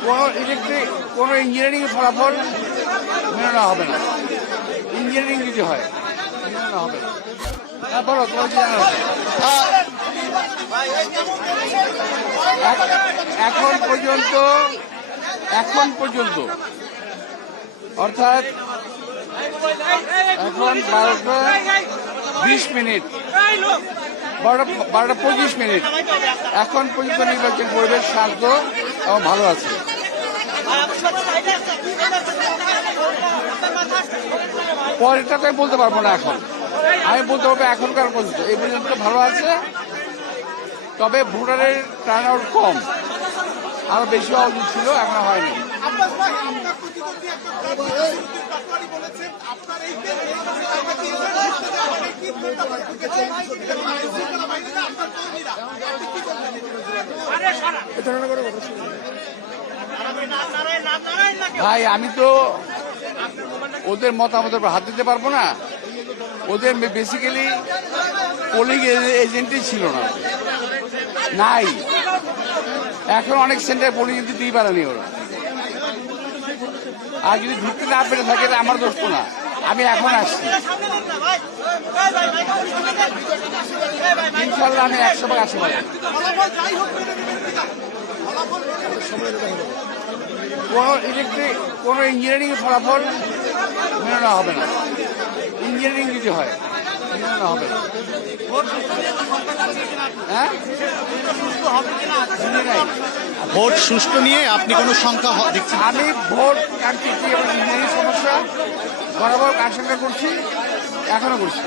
কোনো ইলেকট্রিক কোনো ইঞ্জিনিয়ারিং ফলাফল মেনে নেওয়া হবে না। ইঞ্জিনিয়ারিং যদি হয় মেনে নেওয়া হবে না। হ্যাঁ বলো তোমার কি? এক- এখন পর্যন্ত এখন পর্যন্ত, অর্থাৎ এখন বারোটা বিশ মিনিট। বারোটা বারোটা পঁচিশ মিনিট। এখন পর্যন্ত নির্বাচন পরিবেশ শান্ত এবং ভালো আছে। পরেরটা তো বলতে পারব না এখন। আমি বলতে পারব এখনকার পর্যন্ত। এই পর্যন্ত ভালো আছে। তবে ভোটারের টার্ন আউট কম। আরও বেশি হওয়া ছিল, এখন হয়নি। আপনার এই ভাই, আমি তো ওদের মতামতের উপর হাত দিতে পারব না। ওদের বেসিক্যালি পোলিং এজেন্টই ছিল না। নাই। এখন অনেক সেন্টার পোলিং এজেন্ট দিতেই পারেনি ওরা। আর যদি ঢুকতে না পেরে থাকে আমার দোষ না। আমি এখন আসছি। ইনশাল্লাহ আমি একশো ভাগ নেবেন কিনা ইলেকট্রিক কোনো ইঞ্জিনিয়ারিং ফলাফল মেনে নেওয়া হবে না। ইঞ্জিনিয়ারিং যদি হয় মেনে নেওয়া হবে না। হ্যাঁ। ভোট সুষ্ঠু নিয়ে আপনি কোনো সংখ্যা দেখছেন? আমি ভোট ইঞ্জিনিয়ারিং সমস্যা বরাবর আশঙ্কা করছি, এখনও করছি।